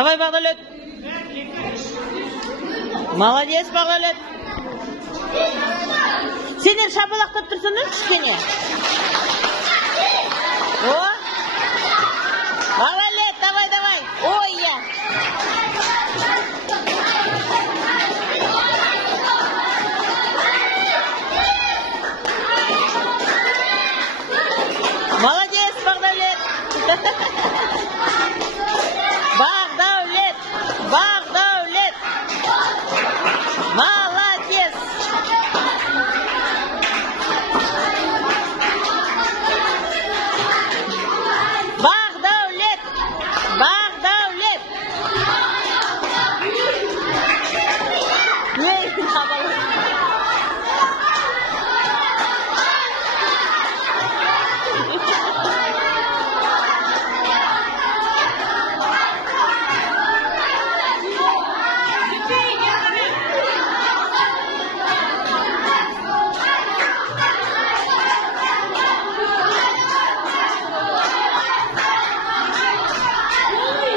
Давай, Бағдәулет. Молодец, Бағдәулет. Сендер шапалақтап тұрсыңдар кішкене. О! Бағдәулет, давай. Ой, я. Молодец, Бағдәулет. Бағдәулет. Молодец. Бағдәулет.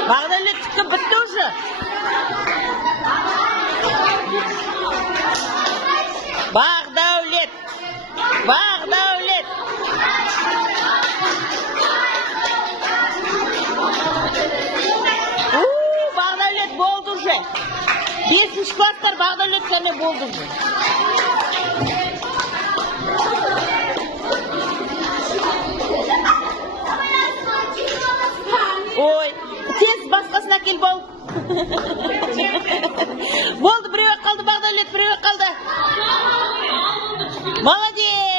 Бағдәулет тіпті бітті уже. Бағдәулет. Бағдәулет болды уже. 5-ші класстар Бағдәулет кәне болды уже. Ой, тез басқасына кел бол. Болды, біреу қалды Бағдәулет, біреу қалды. Молодец!